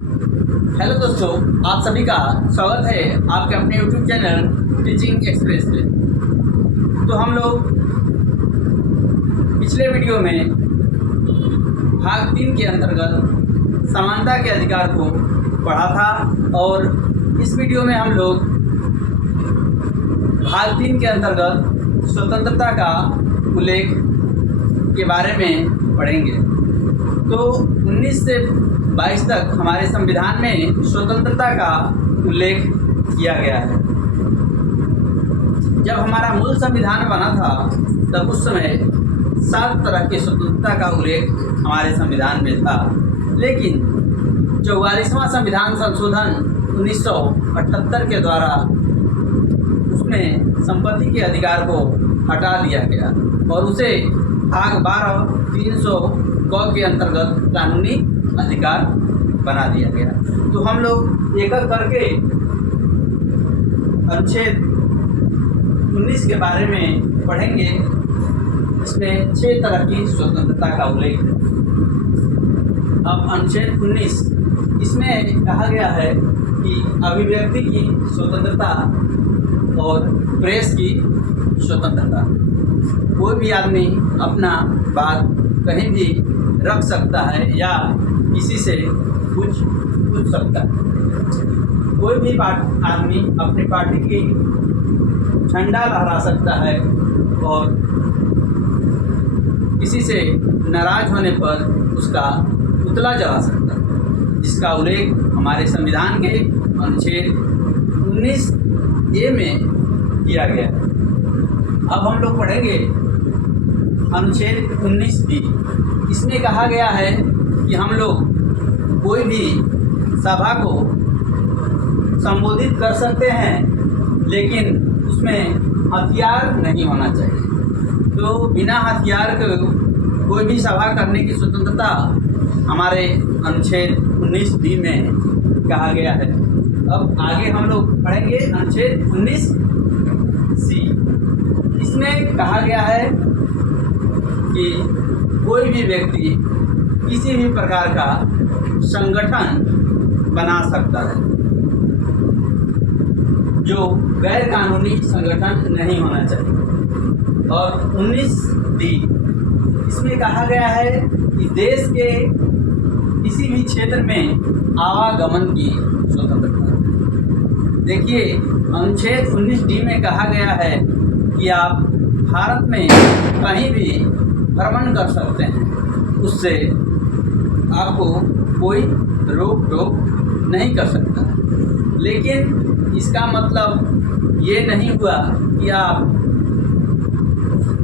Hello दोस्तों, आप सभी का स्वागत है आपके अपने YouTube चैनल टीचिंग एक्सप्रेस में। तो हम लोग पिछले वीडियो में भाग 3 के अंतर्गत समानता के अधिकार को पढ़ा था और इस वीडियो में हम लोग भाग 3 के अंतर्गत स्वतंत्रता का उल्लेख के बारे में पढ़ेंगे। तो 19 से 22 तक हमारे संविधान में स्वतंत्रता का उल्लेख किया गया है। जब हमारा मूल संविधान बना था तब उस समय 7 तरह की स्वतंत्रता का उल्लेख हमारे संविधान में था, लेकिन 44वां संविधान संशोधन 1978 के द्वारा उसमें संपत्ति के अधिकार को हटा दिया गया और उसे भाग 12 300 के अंतर्गत कानूनी अधिकार बना दिया गया। तो हम लोग एक एक करके अनुच्छेद 19 के बारे में पढ़ेंगे। इसमें 6 तरह की स्वतंत्रता का उल्लेख है। अब अनुच्छेद 19 इसमें कहा गया है कि अभिव्यक्ति की स्वतंत्रता और प्रेस की स्वतंत्रता। कोई भी आदमी अपना बात कहीं भी रख सकता है या किसी से पूछ सकता है। कोई भी आदमी अपनी पार्टी की झंडा लहरा सकता है और किसी से नाराज होने पर उसका पुतला जला सकता है, जिसका उल्लेख हमारे संविधान के अनुच्छेद 19A में किया गया है। अब हम लोग पढ़ेंगे अनुच्छेद 19B। इसमें कहा गया है कि हम लोग कोई भी सभा को संबोधित कर सकते हैं, लेकिन उसमें हथियार नहीं होना चाहिए। तो बिना हथियार के कोई भी सभा करने की स्वतंत्रता हमारे अनुच्छेद 19B में कहा गया है। अब आगे हम लोग पढ़ेंगे अनुच्छेद 19C। इसमें कहा गया है कि कोई भी व्यक्ति किसी भी प्रकार का संगठन बना सकता है जो गैर कानूनी संगठन नहीं होना चाहिए। और 19D इसमें कहा गया है कि देश के किसी भी क्षेत्र में आवागमन की स्वतंत्रता। देखिए, अनुच्छेद 19D में कहा गया है कि आप भारत में कहीं भी भ्रमण कर सकते हैं, उससे आपको कोई रोक टोक नहीं कर सकता। लेकिन इसका मतलब ये नहीं हुआ कि आप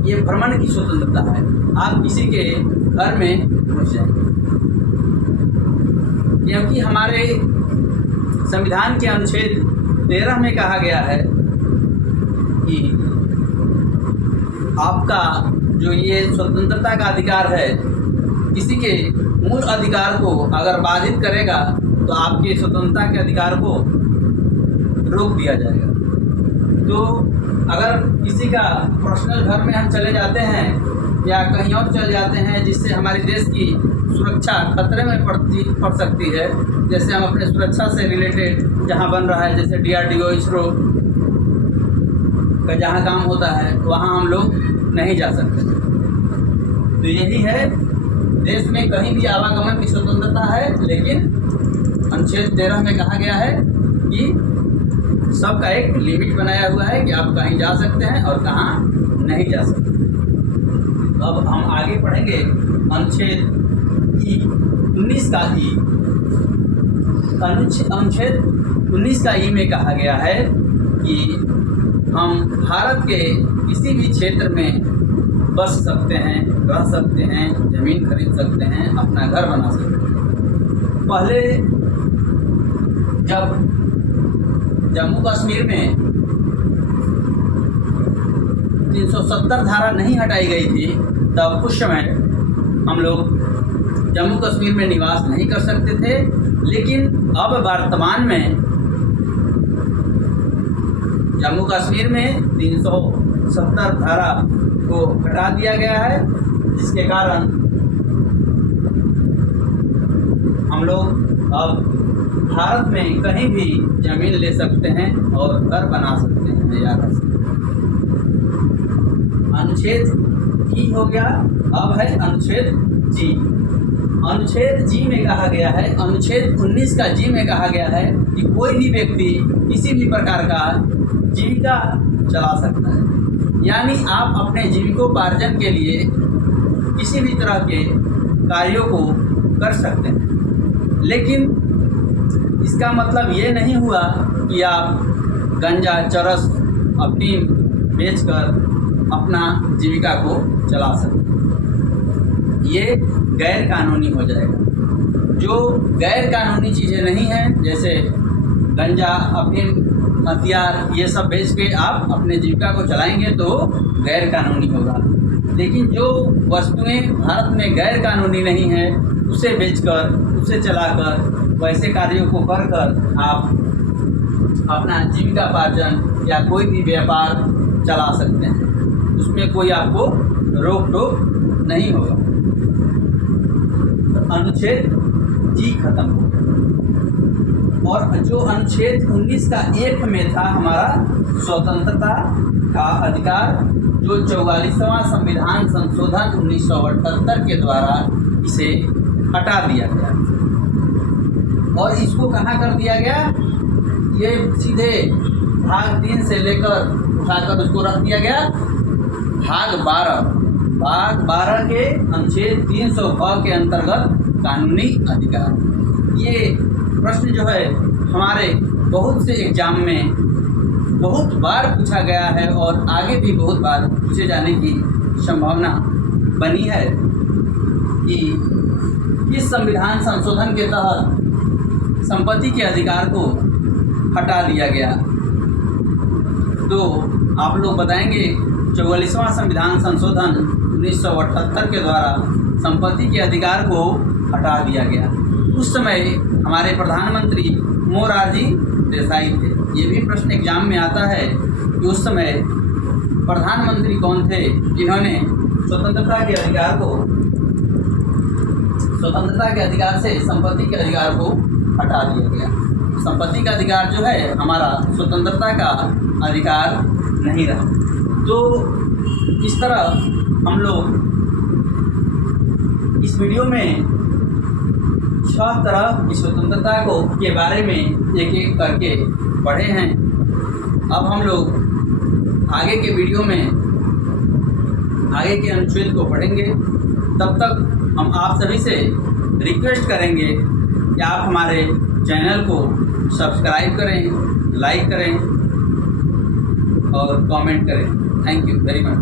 ये भ्रमण की स्वतंत्रता है, आप किसी के घर में घुस जाएं, क्योंकि हमारे संविधान के अनुच्छेद 13 में कहा गया है कि आपका जो ये स्वतंत्रता का अधिकार है, किसी के मूल अधिकार को अगर बाधित करेगा तो आपके स्वतंत्रता के अधिकार को रोक दिया जाएगा। तो अगर किसी का पर्सनल घर में हम चले जाते हैं या कहीं और चले जाते हैं जिससे हमारे देश की सुरक्षा खतरे में पड़ सकती है, जैसे हम अपने सुरक्षा से रिलेटेड जहां बन रहा है, जैसे DRDO इसरो का जहां काम होता है, वहां हम लोग नहीं जा सकते। तो यही है, देश में कहीं भी आवागमन की स्वतंत्रता है, लेकिन अनुच्छेद 13 में कहा गया है कि सबका एक लिमिट बनाया हुआ है कि आप कहीं जा सकते हैं और कहाँ नहीं जा सकते। अब हम आगे पढ़ेंगे अनुच्छेद 19 का ई। अनुच्छेद 19 का ई में कहा गया है कि हम भारत के किसी भी क्षेत्र में बस सकते हैं, रह सकते हैं, ज़मीन खरीद सकते हैं, अपना घर बना सकते हैं। पहले जब जम्मू कश्मीर में 370 धारा नहीं हटाई गई थी, तब उस समय हम लोग जम्मू कश्मीर में निवास नहीं कर सकते थे। लेकिन अब वर्तमान में जम्मू कश्मीर में 370 धारा को हटा दिया गया है, जिसके कारण हम लोग अब भारत में कहीं भी जमीन ले सकते हैं और घर बना सकते हैं नजारा से। अनुच्छेद ई हो गया। अब है अनुच्छेद जी। अनुच्छेद जी में कहा गया है, अनुच्छेद 19 का जी में कहा गया है कि कोई भी व्यक्ति किसी भी प्रकार का जीविका चला सकता है, यानी आप अपने जीविकोपार्जन के लिए किसी भी तरह के कार्यों को कर सकते हैं। लेकिन इसका मतलब ये नहीं हुआ कि आप गंजा चरस अपनी बेचकर अपना जीविका को चला सकते हैं। ये गैर कानूनी हो जाएगा। जो गैर कानूनी चीज़ें नहीं हैं, जैसे गंजा, अफीम, हथियार, ये सब बेच के आप अपने जीविका को चलाएंगे तो गैर कानूनी होगा। लेकिन जो वस्तुएं भारत में गैर कानूनी नहीं है, उसे बेचकर, उसे चलाकर, वैसे कार्यों को कर कर आप अपना जीविकापार्जन या कोई भी व्यापार चला सकते हैं। उसमें कोई आपको रोक टोक नहीं होगा। तो अनुच्छेद जी खत्म हो गया। और जो अनुच्छेद 19 का एक में था हमारा स्वतंत्रता का अधिकार, जो 44वां संविधान संशोधन 1978 के द्वारा इसे हटा दिया गया। और इसको कहाँ कर दिया गया? ये सीधे भाग 3 से लेकर उठाकर उसको रख दिया गया भाग 12 के अनुच्छेद 300 के अंतर्गत कानूनी अधिकार। ये प्रश्न जो है हमारे बहुत से एग्जाम में बहुत बार पूछा गया है और आगे भी बहुत बार पूछे जाने की संभावना बनी है कि इस संविधान संशोधन के तहत संपत्ति के अधिकार को हटा दिया गया। तो आप लोग बताएंगे 44वां संविधान संशोधन 1978 के द्वारा संपत्ति के अधिकार को हटा दिया गया। उस समय हमारे प्रधानमंत्री मोरारजी देसाई थे। ये भी प्रश्न एग्जाम में आता है कि उस समय प्रधानमंत्री कौन थे जिन्होंने स्वतंत्रता के अधिकार से संपत्ति के अधिकार को हटा दिया गया। संपत्ति का अधिकार जो है हमारा स्वतंत्रता का अधिकार नहीं रहा। तो इस तरह हम लोग इस वीडियो में 6 तरह की स्वतंत्रता के बारे में एक एक करके पढ़े हैं। अब हम लोग आगे के वीडियो में आगे के अनुच्छेद को पढ़ेंगे। तब तक हम आप सभी से रिक्वेस्ट करेंगे कि आप हमारे चैनल को सब्सक्राइब करें, लाइक करें और कमेंट करें। Thank you very much.